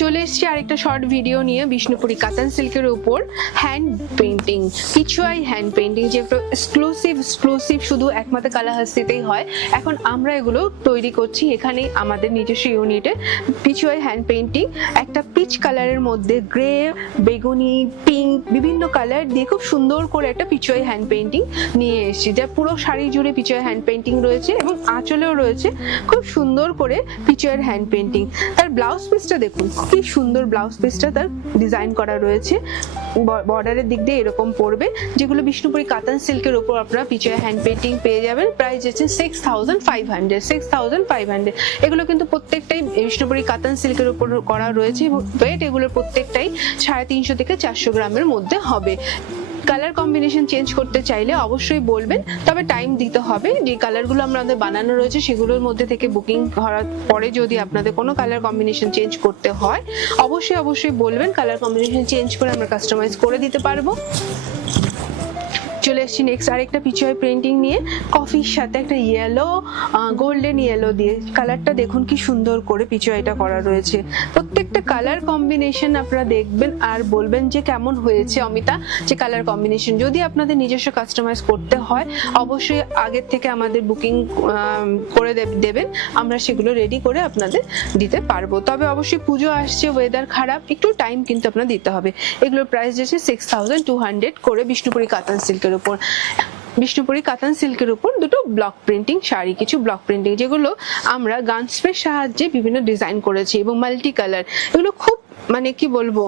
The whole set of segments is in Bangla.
চলে এসেছি আরেকটা শর্ট ভিডিও নিয়ে বিষ্ণুপুরি কাতান সিল্কের উপর হ্যান্ড পেইন্টিং, পিছুয়াই হ্যান্ড পেইন্টিং, যেগুলো এক্সক্লুসিভ শুধু একমাত্র কালাহাস্তিতেই হয়। এখন আমরা এগুলো তৈরি করছি এখানে আমাদের নিজস্ব ইউনিটে। পিছুয়াই হ্যান্ড পেইন্টিং একটা পিচ কালারের মধ্যে গ্রে, বেগুনি, পিঙ্ক বিভিন্ন কালার দিয়ে খুব সুন্দর করে একটা পিছুয়াই হ্যান্ড পেইন্টিং নিয়ে এসেছি, যা পুরো শাড়ি জুড়ে পিছুয়াই হ্যান্ড পেইন্টিং রয়েছে এবং আঁচলেও রয়েছে খুব সুন্দর করে পিছুয়াই হ্যান্ড পেইন্টিং। তার ব্লাউজ পিসটা দেখুন কি সুন্দর, ব্লাউজ পিসটা তার ডিজাইন করা রয়েছে, বর্ডারের দিক দিয়ে এরকম পড়বে, যেগুলো বিষ্ণুপুরি কাতান সিল্কের উপর আপনারা পিছুয়াই হ্যান্ড পেইন্টিং পেয়ে যাবেন। প্রাইস আছে 6500। এগুলো কিন্তু প্রত্যেকটাই বিষ্ণুপুরি কাতান সিল্কের উপর করা রয়েছে এবং ওয়েট এগুলোর প্রত্যেকটাই 350 থেকে 400 গ্রামের মধ্যে হবে। কালার কম্বিনেশন চেঞ্জ করতে চাইলে অবশ্যই বলবেন, তবে টাইম দিতে হবে। যে কালারগুলো আমাদের বানানো রয়েছে সেগুলোর মধ্যে থেকে বুকিং করার পরে যদি আপনাদের কোনো কালার কম্বিনেশন চেঞ্জ করতে হয় অবশ্যই বলবেন, কালার কম্বিনেশন চেঞ্জ করে আমরা কাস্টমাইজ করে দিতে পারবো। চলে এসেছি নেক্সট আরেকটা পিছুয়াই পেইন্টিং নিয়ে, কফির সাথে একটা ইয়েলো, গোল্ডেন ইয়েলো দিয়ে কালারটা দেখুন কি সুন্দর করে পিছুয়াইটা করা রয়েছে। প্রত্যেকটা কালার কম্বিনেশন আপনারা দেখবেন আর বলবেন যে কেমন হয়েছে অমিতা, যে কালার কম্বিনেশন। যদি আপনাদের নিজস্ব কাস্টমাইজ করতে হয় অবশ্যই আগের থেকে আমাদের বুকিং করে দেবেন, আমরা সেগুলো রেডি করে আপনাদের দিতে পারবো। তবে অবশ্যই পুজো আসছে, ওয়েদার খারাপ, একটু টাইম কিন্তু আপনার দিতে হবে। এগুলোর প্রাইস যাচ্ছে 6200 করে বিষ্ণুপুরি কাতান সিল্কের উপর। বিষ্ণুপুরি কাতান সিল্কের উপর দুটো ব্লক প্রিন্টিং শাড়ি, কিছু ব্লক প্রিন্টিং যেগুলো আমরা গান স্প্রের সাহায্যে বিভিন্ন ডিজাইন করেছি এবং মাল্টি কালার। এগুলো খুব মানে কি বলবো,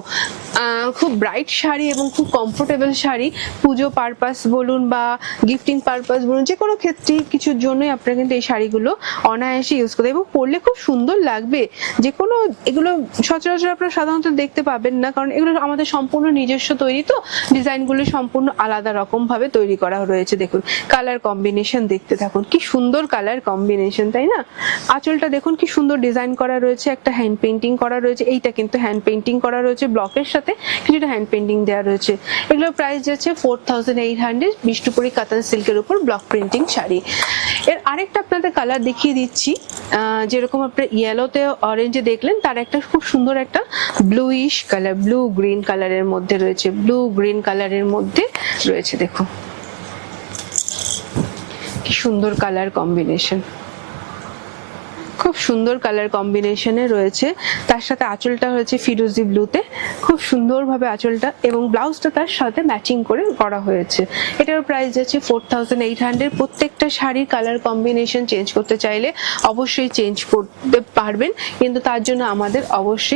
খুব ব্রাইট শাড়ি এবং খুব কমফোর্টেবল শাড়ি। পুজো পারপাস বলুন বা গিফটিং পারপাস বলুন, যে কোনো ক্ষেত্রে কিছুর জন্যই আপনারা কিন্তু এই শাড়িগুলো অনায়াসে ইউজ করতে এবং পরলে খুব সুন্দর লাগবে। যে কোনো এগুলো সচরাচর আপনারা সাধারণত দেখতে পাবেন না, কারণ এগুলো আমাদের সম্পূর্ণ নিজস্ব তৈরি, তো ডিজাইনগুলো সম্পূর্ণ আলাদা রকম ভাবে তৈরি করা রয়েছে। দেখুন কালার কম্বিনেশন দেখতে থাকুন, কি সুন্দর কালার কম্বিনেশন, তাই না? আঁচলটা দেখুন কি সুন্দর ডিজাইন করা রয়েছে, একটা হ্যান্ড পেইন্টিং করা রয়েছে। এইটা কিন্তু হ্যান্ড পেইন্টিং করা রয়েছে, ব্লকের সাথে কিছুটা হ্যান্ড পেইন্টিং দেওয়া রয়েছে। এগুলোর প্রাইস যাচ্ছে 4800 বিষ্ণুপুরি কাতান সিল্কের উপর ব্লক প্রিন্টিং শাড়ি। এর আরেকটা আপনাদের কালার দেখিয়ে দিচ্ছি, যেরকম আপনার ইয়েলোতে অরেঞ্জে দেখলেন, তার একটা খুব সুন্দর একটা ব্লুইশ কালার, ব্লু গ্রিন কালারের মধ্যে রয়েছে, ব্লু গ্রিন কালারের মধ্যে রয়েছে। দেখুন কি সুন্দর কালার কম্বিনেশন, খুব সুন্দর কালার কম্বিনেশনে রয়েছে। তার সাথে আঁচলটা হয়েছে ফিরোজি ব্লুতে, খুব সুন্দরভাবে আঁচলটা এবং ব্লাউজটা তার সাথে ম্যাচিং করে করা হয়েছে। এটার প্রাইস আছে 4800। প্রত্যেকটা শাড়ির কালার কম্বিনেশন চেঞ্জ করতে চাইলে অবশ্যই চেঞ্জ করতে পারবেন, কিন্তু তার জন্য আমাদের অবশ্যই